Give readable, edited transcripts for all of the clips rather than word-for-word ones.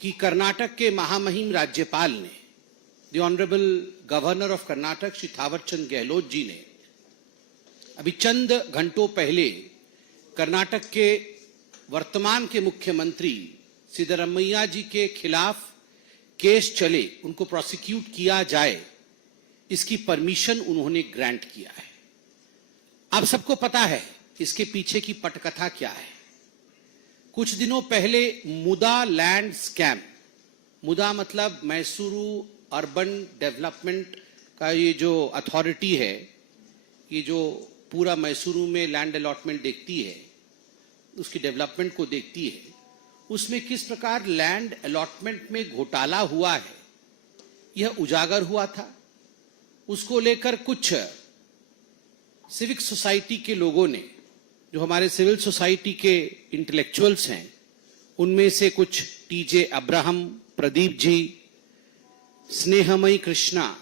कि कर्नाटक के महामहिम राज्यपाल ने, the honourable governor of Karnataka Shri Thawarchand Gehlot ji ने अभी चंद घंटों पहले कर्नाटक के वर्तमान के मुख्यमंत्री सिद्धरमैया जी के खिलाफ केस चले, उनको प्रोसिक्यूट किया जाए, इसकी परमिशन उन्होंने ग्रांट किया है। आप सबको पता है इसके पीछे की पटकथा क्या है। कुछ दिनों पहले मुदा लैंड स्कैम, मुदा मतलब मैसूरू अर्बन डेवलपमेंट का ये जो अथॉरिटी है, ये जो पूरा मैसूरू में लैंड अलॉटमेंट देखती है, उसकी डेवलपमेंट को देखती है, उसमें किस प्रकार लैंड अलॉटमेंट में घोटाला हुआ है यह उजागर हुआ था। उसको लेकर कुछ सिविक सोसाइटी के लोगों ने, जो हमारे सिविल सोसाइटी के इंटेलेक्चुअल्स हैं, उनमें से कुछ टीजे अब्राहम, प्रदीप जी, स्नेहमयी कृष्णा,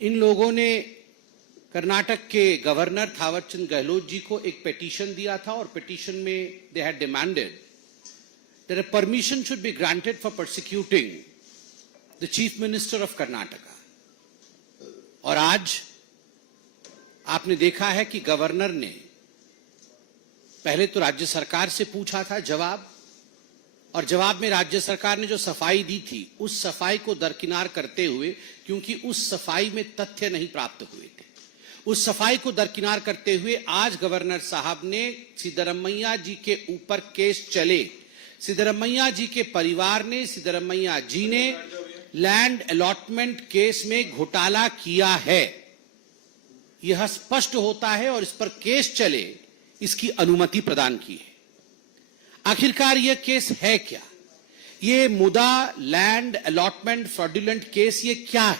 इन लोगों ने कर्नाटक के गवर्नर थावरचंद गहलोत जी को एक पिटीशन दिया था और पिटीशन में they had demanded that a permission should be granted for prosecuting the chief minister of Karnataka. और आज आपने देखा है कि गवर्नर ने पहले तो राज्य सरकार से पूछा था जवाब, और जवाब में राज्य सरकार ने जो सफाई दी थी उस सफाई को दरकिनार करते हुए, क्योंकि उस सफाई में तथ्य नहीं प्राप्त हुए थे, उस सफाई को दरकिनार करते हुए आज गवर्नर साहब ने सिद्धरमैया जी के ऊपर केस चले, सिद्धरमैया जी के परिवार ने, सिद्धरमैया जी ने लैंड अलॉटमेंट केस में घोटाला किया है, यह स्पष्ट होता है, और इस पर केस चले इसकी अनुमति प्रदान की है। आखिरकार यह केस है क्या? यह मुदा लैंड अलॉटमेंट फ्रॉडुलेंट केस ये क्या है?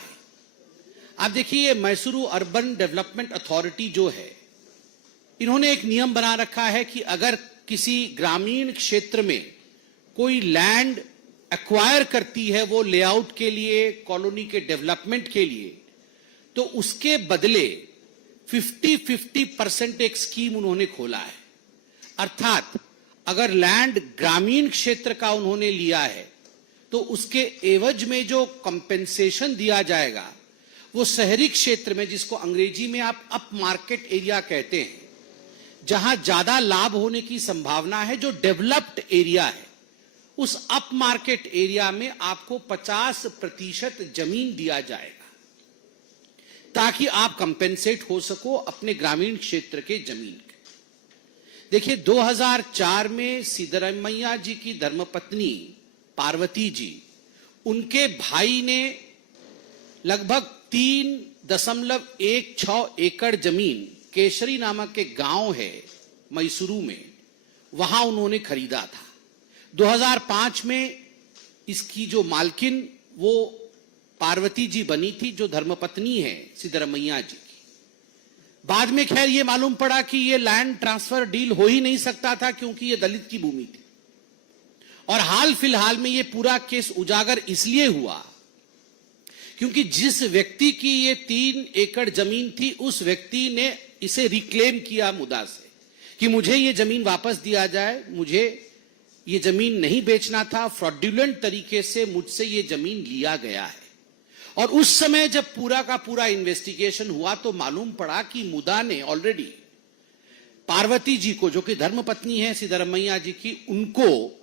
आप देखिए, मैसूरू अर्बन डेवलपमेंट अथॉरिटी जो है, इन्होंने एक नियम बना रखा है कि अगर किसी ग्रामीण क्षेत्र में कोई लैंड एक्वायर करती है, वो लेआउट के लिए, कॉलोनी के डेवलपमेंट के लिए, तो उसके बदले 50-50% एक स्कीम उन्होंने खोला है। अर्थात अगर लैंड ग्रामीण क्षेत्र का उन्होंने लिया है तो उसके एवज में जो कंपेंसेशन दिया जाएगा वो शहरी क्षेत्र में, जिसको अंग्रेजी में आप अप मार्केट एरिया कहते हैं, जहां ज्यादा लाभ होने की संभावना है, जो डेवलप्ड एरिया है, उस अप मार्केट एरिया में आपको 50% जमीन दिया जाएगा ताकि आप कंपेंसेट हो सको अपने ग्रामीण क्षेत्र के जमीन के। देखिए, 2004 में सिद्धरमैया जी की धर्मपत्नी पार्वती जी, उनके भाई ने लगभग 3.16 एकड़ जमीन केसरी नामक के गांव है मैसूरू में, वहां उन्होंने खरीदा था। 2005 में इसकी जो मालकिन वो पार्वती जी बनी थी, जो धर्मपत्नी है सिद्धरमैया जी की। बाद में खैर ये मालूम पड़ा कि ये लैंड ट्रांसफर डील हो ही नहीं सकता था, क्योंकि ये दलित की भूमि थी। और हाल फिलहाल में ये पूरा केस उजागर इसलिए हुआ क्योंकि जिस व्यक्ति की ये 3 एकड़ जमीन थी, उस व्यक्ति ने इसे रिक्लेम किया मुदा से कि मुझे ये जमीन वापस दिया जाए, मुझे ये जमीन नहीं बेचना था, फ्रॉडुलेंट तरीके से मुझसे ये जमीन लिया गया है। और उस समय जब पूरा का पूरा इन्वेस्टिगेशन हुआ तो मालूम पड़ा कि मुदा ने ऑलरेडी पार्वती जी को, जो कि धर्मपत्नी है सिद्धरमैया जी की, उनको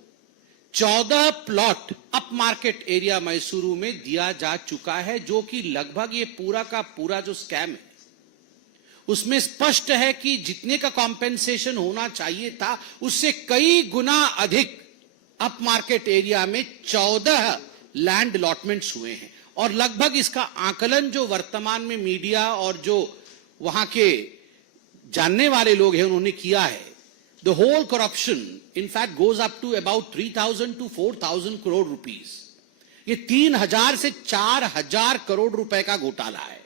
14 plot up market area Mysuru में दिया जा चुका है, जो कि लगभग ये पूरा का पूरा जो स्कैम है उसमें स्पष्ट है कि जितने का कॉम्पेंसेशन होना चाहिए था उससे कई गुना अधिक अप मार्केट एरिया में 14 लैंड अलॉटमेंट्स हुए हैं। और लगभग इसका आकलन जो वर्तमान में मीडिया और जो वहां के जानने वाले लोग हैं उन्होंने किया है, the whole corruption in fact goes up to about 3,000 to 4,000 crore rupees. ये 3,000 से 4,000 करोड़ रुपए का घोटाला है।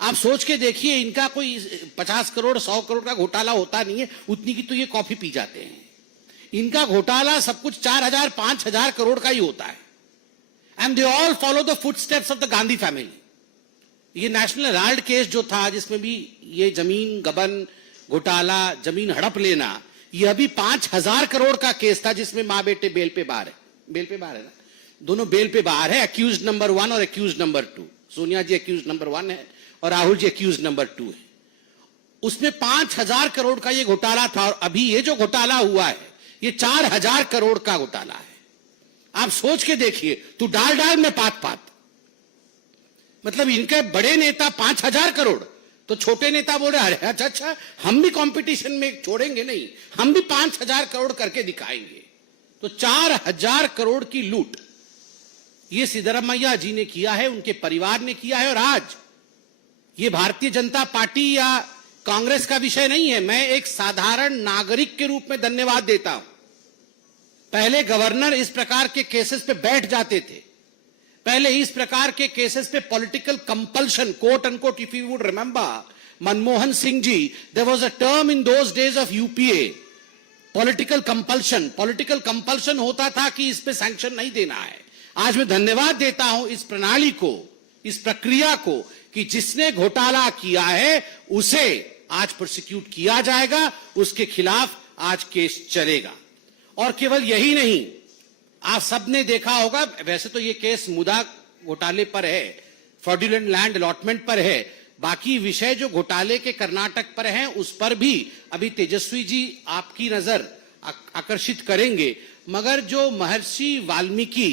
आप सोच के देखिए, इनका कोई 50 करोड़ 100 करोड़ का घोटाला होता नहीं है, उतनी की तो ये कॉफी पी जाते हैं। इनका घोटाला सब कुछ 4,000 5,000 करोड़ का ही होता है। And they all follow the footsteps of the Gandhi family. ये नेशनल हेराल्ड केस जो था, जिसमें भी ये जमीन गबन घोटाला, जमीन हड़प लेना, यह भी 5,000 करोड़ का केस था, जिसमें मां बेटे बेल पे बाहर है। बेल पे बाहर है ना, दोनों बेल पे बाहर है, अक्यूज नंबर 1 और अक्यूज नंबर 2। सोनिया जी अक्यूज नंबर 1 है और राहुल जी अक्यूज नंबर 2 है। उसमें 5,000 करोड़ का ये घोटाला था और अभी ये जो घोटाला हुआ है ये 4,000 करोड़ का घोटाला है। आप सोच के देखिए, तू डाल डाल में पात पात, मतलब इनके बड़े नेता 5,000 करोड़, तो छोटे नेता बोल रहे अरे अच्छा हम भी कंपटीशन में छोड़ेंगे नहीं, हम भी 5,000 करोड़ करके दिखाएंगे। तो 4,000 करोड़ की लूट ये सिद्धरामैया जी ने किया है, उनके परिवार ने किया है। और आज ये भारतीय जनता पार्टी या कांग्रेस का विषय नहीं है, मैं एक साधारण नागरिक के रूप में धन्यवाद देता हूं। पहले गवर्नर इस प्रकार के केसेस पे बैठ जाते थे, पहले इस प्रकार के केसेस पे political compulsion, quote unquote, if you would remember Manmohan Singh ji, there was a term in those days of UPA, political compulsion होता था कि इस पे सैंक्शन नहीं देना है। आज मैं धन्यवाद देता हूं इस प्रणाली को, इस प्रक्रिया को, कि जिसने घोटाला किया है उसे आज प्रोसिक्यूट किया जाएगा, उसके खिलाफ आज केस चलेगा। और केवल यही नहीं, आप सबने देखा होगा, वैसे तो ये केस मुदा घोटाले पर है, फ्रॉडुलेंट लैंड अलॉटमेंट पर है, बाकी विषय जो घोटाले के कर्नाटक पर हैं उस पर भी अभी तेजस्वी जी आपकी नजर आकर्षित करेंगे। मगर जो महर्षि Valmiki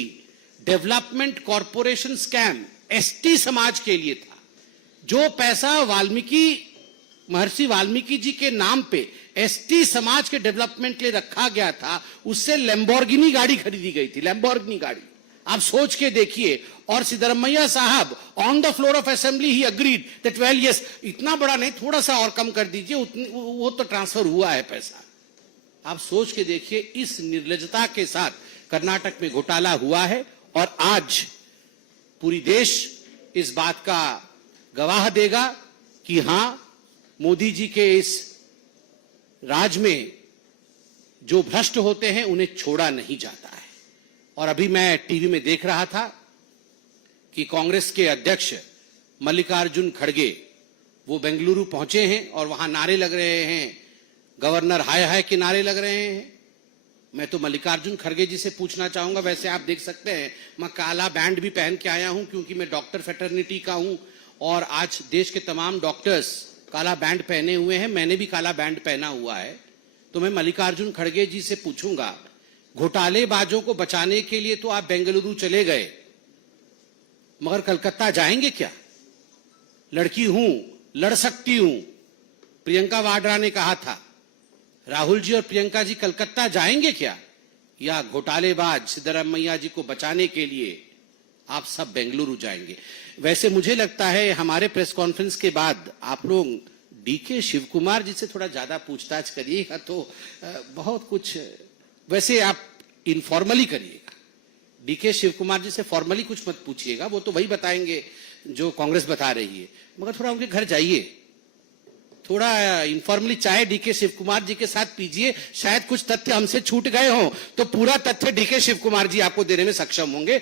development corporation scam ST समाज के लिए था, जो पैसा महर्षि वाल्मीकि जी के नाम पे एसटी समाज के डेवलपमेंट के लिए रखा गया था, उससे लैम्बोर्गिनी गाड़ी खरीदी गई थी, लैम्बोर्गिनी गाड़ी। आप सोच के देखिए। और सिद्धरामैया साहब on the floor of assembly he agreed that well yes, इतना बड़ा नहीं, थोड़ा सा और कम कर दीजिए, वो तो ट्रांसफर हुआ है पैसा। आप सोच के देखिए, इस निर्लजता के साथ कर्नाटक में घोटाला हुआ है और आज पूरी देश इस बात का गवाह देगा कि हां, मोदी जी के इस राज में जो भ्रष्ट होते हैं उन्हें छोड़ा नहीं जाता है। और अभी मैं टीवी में देख रहा था कि कांग्रेस के अध्यक्ष मल्लिकार्जुन खड़गे वो बेंगलुरु पहुंचे हैं और वहां नारे लग रहे हैं, गवर्नर हाय हाय के नारे लग रहे हैं। मैं तो मल्लिकार्जुन खड़गे जी से पूछना चाहूंगा, वैसे आप देख सकते हैं मैं काला बैंड भी पहन के आया हूं क्योंकि मैं डॉक्टर फेटर्निटी का हूं और आज देश के तमाम डॉक्टर्स काला बैंड पहने हुए हैं, मैंने भी काला बैंड पहना हुआ है। तो मैं मल्लिकार्जुन खड़गे जी से पूछूंगा, घोटालेबाजों को बचाने के लिए तो आप बेंगलुरु चले गए, मगर कलकत्ता जाएंगे क्या? लड़की हूं, लड़ सकती हूं, प्रियंका वाड्रा ने कहा था। राहुल जी और प्रियंका जी कलकत्ता जाएंगे क्या? या घोटालेबाज सिद्धरामैया जी को बचाने के लिए आप सब बेंगलुरु जाएंगे? वैसे मुझे लगता है हमारे प्रेस कॉन्फ्रेंस के बाद आप लोग डीके शिव कुमार जी से थोड़ा ज्यादा पूछताछ करिएगा तो बहुत कुछ, वैसे आप इनफॉर्मली करिएगा, डीके शिव कुमार जी से फॉर्मली कुछ मत पूछिएगा, वो तो वही बताएंगे जो कांग्रेस बता रही है, मगर थोड़ा उनके घर जाइए, थोड़ा इनफॉर्मली चाहे डीके शिव कुमार जी के साथ पीजिए, शायद कुछ तथ्य हमसे छूट गए हों तो पूरा तथ्य डीके शिव कुमार जी आपको देने में सक्षम होंगे।